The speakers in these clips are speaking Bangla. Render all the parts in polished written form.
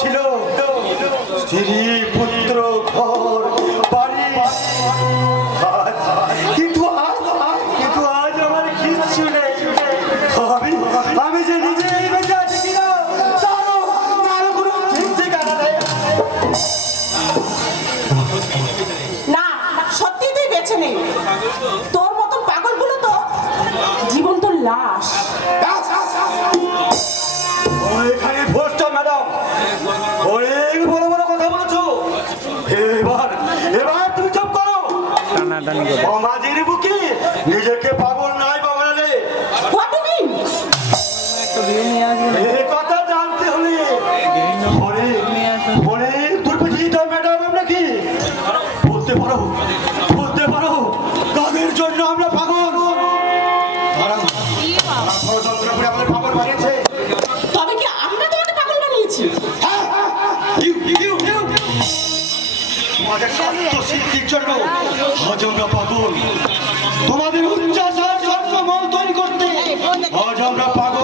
ছিল, স্ত্রী পুত্র ঘর বাড়ি, কিন্তু আজ আমার কিচ্ছু নেই। আমি যে নিজেই বেঁচে আছি কিনা তারও কোনো ঠিক ঠিকানা নেই। না, সত্যি তুই বেঁচে নেই। তোর মতন পাগলগুলো তো জীবন্ত লাশ। এখানে ভোস্টার ম্যাডাম অনেক বড় বড় কথা বলেছো। এবার তুমি চুপ করো। সমাজের বুকে নিজেকে পাগল নাই বাবালে। কথা জানতে হলে অনেক দূর পেয়েছি ম্যাডাম। আমরা কি বলতে পারো তাদের জন্য আমরা পাগল? ষড়যন্ত্র করে আমাদের পাগল বানিয়েছে। তবে কি আমরা তোমাকে পাগল বানিয়েছি? তোমাদের স্বার্থ সিদ্ধির জন্য আজ আমরা পাগল। তোমাদের উচ্চাসার স্বর্ণমল তৈরি করতে আজ আমরা পাগল।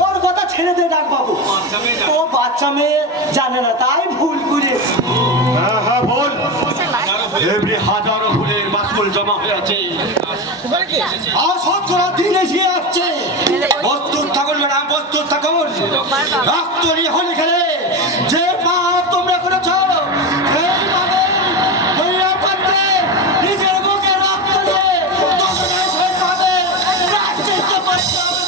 ওর কথা ছেড়ে দে ডাক বাবু, ও বাচ্চা মেয়ে জানে না তাই ভুল করে। হ্যাঁ বল। এমনি হাজারো ফুলের বাস্কুল জমা হয়ে আছে। আসত করার দিন এসে আসছে। প্রস্তুত থাকুন ম্যাডাম, প্রস্তুত থাকুন। রক্ত নিয়ে হোলি খেলে যে পাপ তোমরা করেছ সেইভাবে নিজের বুকে রক্ত দিয়ে তোমাদের সেইভাবে প্রায়শ্চিত্ত করতে হবে।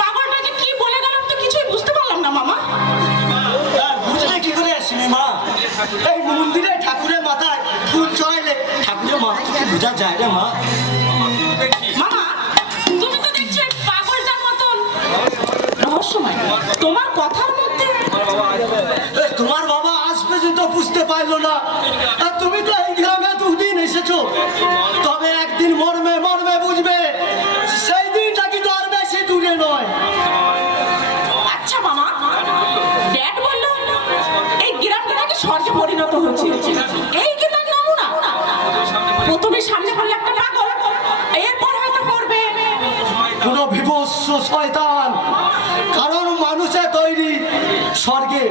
পাগলটা যে কি বলে গেলাম তো কিছুই বুঝতে পারলাম না মামা। বুঝলে কি করে আসিনি মা? এই মন্দিরে ঠাকুরের মাথায় ফুল চড়াইলে ঠাকুরের মাথা কি বোঝা যায় রে মা? মামা, তুমি তো দেখছি ওই পাগলটার মতন রহস্যময়। তোমার কথার মধ্যে তোমার বাবা আজ পর্যন্ত বুঝতে পারলো না, আর তুমি তো এই গ্রামে দুদিন এসেছো। তবে একদিন মর্মে মর্মে বুঝবে, সেই দিনটা কিন্তু আর বেশি দূরে নয়। আচ্ছা মামা, ড্যাড বললো এই গ্রামটা নাকি স্বর্গে পরিণত হচ্ছে। এই কি তার নমুনা? প্রথমে সামনে পড়লে একটা পাগল, এরপর হয়তো পড়বে কোন বিভৎস শয়তান। কারণ মানুষের তৈরি স্বর্গে,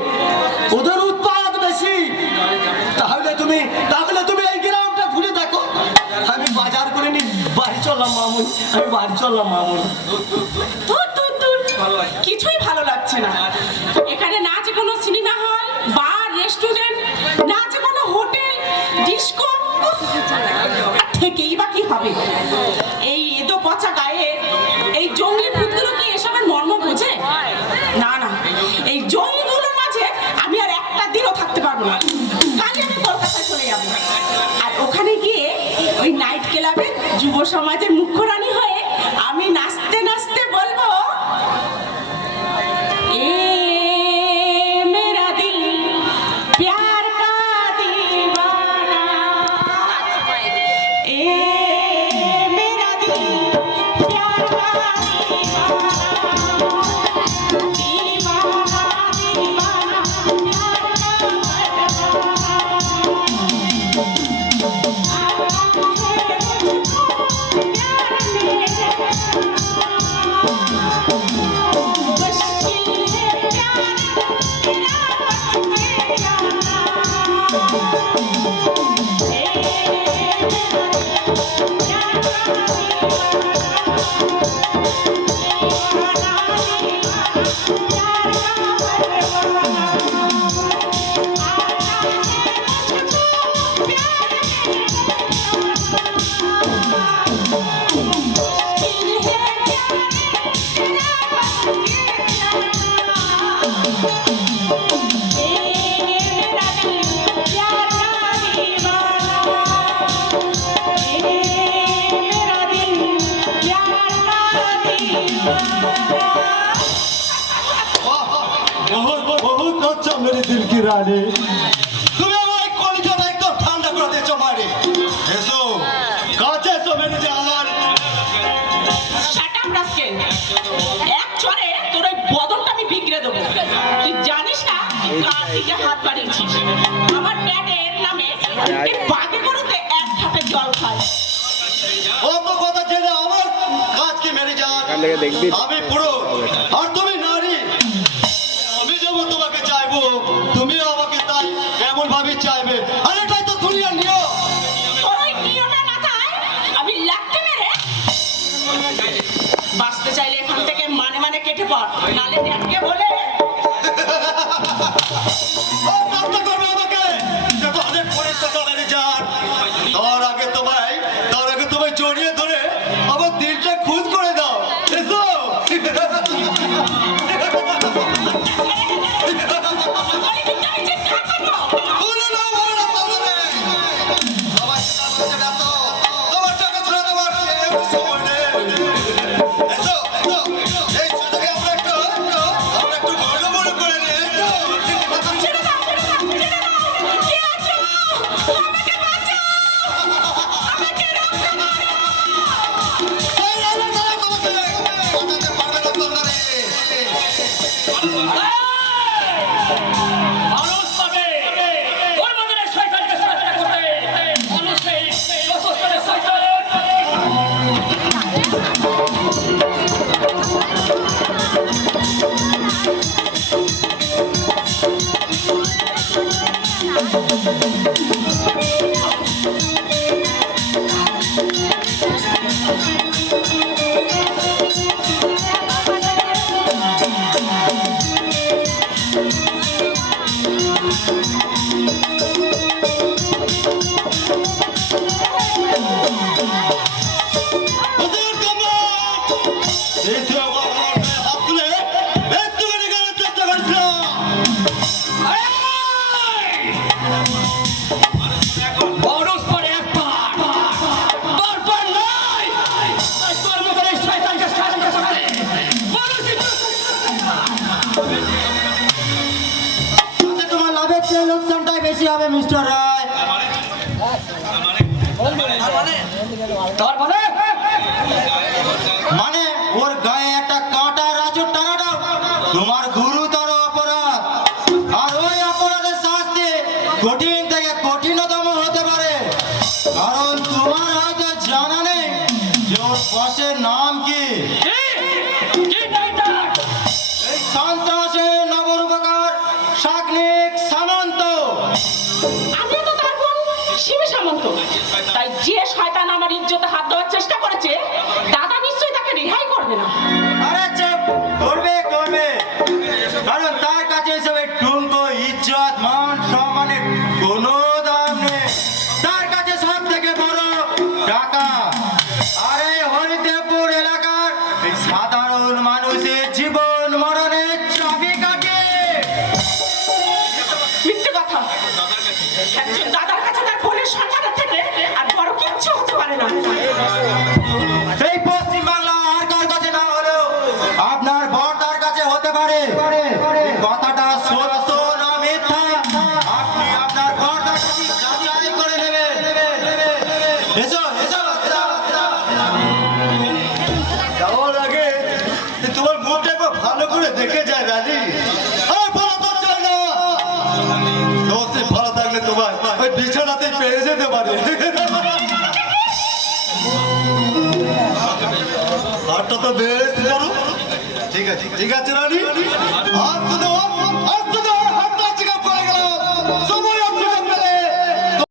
ওদের উৎপাদ বেশি। তাহলে তুমি এই গ্রামটা ঘুরে দেখো। আমি বাজার করে নি বাড়ি চললাম মামুন, ধুর, কিছুই ভালো লাগছে না। এখানে না যে কোনো সিনেমা হল, বার, রেস্টুরেন্ট, না যে কোনো হোটেল, ডিস্কো, থেকেই বা কি হবে? এই এদো পচা গায়ে এই জঙ্গলি ভূতগুলো কি এসবের মর্ম বোঝে? না, এই জঙ্গলগুলোর মাঝে আমি আর একটা দিনও থাকতে পারবো না। কালই আমি কলকাতায় চলে যাবো, আর ওখানে গিয়ে ওই নাইট ক্লাবে যুব সমাজের মুখ্য রানী হয়ে আমি নাচতে নাচতে বলবো, बहुत अच्छा मेरे दिल की रानी। তুমি আমার কলিজাটা একদম ঠান্ডা করে দিয়েছো মারে। এসো কাছে এসো মেরে জান। এক চড়ে তোর ওই বদনটা আমি বিগড়ে দেবো। তুই জানিস না তুই কার দিকে হাত বাড়িয়েছিস। আমার ড্যাডের নামে এই বাগে গরুতে এক হাতে জল খায়। অত কথা ছেড়ে আমার কাজকে মেরে যান। আমি পুরো আর তুমি নারী। আমি যেমন তোমাকে চাইবো তুমিও আমাকে তাই এমন ভাবে চাইবে। আর এটাই তো দুনিয়ার নিয়ম। তোর ওই নিয়মের মাথায় আমি লাথি মেরে বাঁচতে চাইলে এখান থেকে মানে মানে কেটে পড়, নালে ড্যাডকে বলে ও শান্ত করবে আমাকে। সে তো অনেক পরিষ্কার মেরে যান। তার আগে তোমায় জড়িয়ে ধরে আমার দিলটা খুশ করে দাও। এসো। বলো না, বলো না, বলো না। সবাই কাজে ব্যস্ত। তোমার টাকা ছেড়ে দেওয়ার কেউ সময় নেই। এসো, এসো। এই ছোটকে আমরা একটু গড়বড় করে নিই। এসো। ছেড়ে দাও, ছেড়ে দাও, ছেড়ে দাও। কে আছো? আমাকে বাঁচাও। আমাকে রক্ষা করো। এই আলো দাও তোমাকে। বাঁচাতে পারবে না সুন্দরী। মানুষ পাবে ওর মধ্যে শয়তানকে সাহায্য করতে মানুষ সেই সশস্ত্রের শয়তান ওদের কামড়! এই যে আমার গায়ে হাত তুলে একটুখানি গালের চেষ্টা করছিল। মানুষ পারে একবার বারবার নয় আর তোর মধ্যে এই শয়তানকে সাহায্য করতে মানুষই তাতে তোমার লাভের চেয়ে লোকসানটাই বেশি হবে মিস্টার রায়। তার মানে মানে ওর গায়ে একটা কাঁটা রাজু টানাটাও তোমার গুরুতর অপরাধ। আর ওই অপরাধের শাস্তি কঠিন থেকে কঠিনতম হতে পারে। কারণ তোমার হয়তো জানা নেই যে ওর বসের নাম কি। কি নাইটা এই সন্ত্রাসের নবরূপকার শাকনিক সামন্ত। আমিও তো তার বোন শিবী সামন্ত। তাই যে শয়তান আমার ইজ্জতে হাত দেওয়ার চেষ্টা করেছে দাদা নিশ্চয়ই তাকে রেহাই করবে না। আরে চুপ করবে করবে। কারণ তার কাছে এসবে টুঙ্কো ইজ্জত মান সম্মানের কোনো দাম নেই। তার কাছে সব থেকে বড় টাকা। আর এই হরিদেবপুর এলাকার এই সাধারণ মানুষের জীবন মরণের চাবিকাঠি। মিথ্যে কথা। একজন দাদার কাছে তার বোনের সম্মানের থেকে আর বড় কিচ্ছু হতে পারে না। এই পশ্চিম বাংলা আর কার কাছে না হলেও আপনার বর্তার কাছে হতে পারে। এই কথাটা সত্য না মিথ্যা আপনি আপনার বর্তার কাছে যাচাই করে নেবেন। এসো এসো। যাওয়ার আগে তোমার মুখটা একবার ভালো করে দেখে যায় রানী। আর ভালো তো চাই না। দোষে ভালো থাকলে তোমার ওই বিছানাতে পেয়ে যেতে পারে। হাতটা তো বেশ বড়। ঠিক আছে রানী। আজ তো হাতটা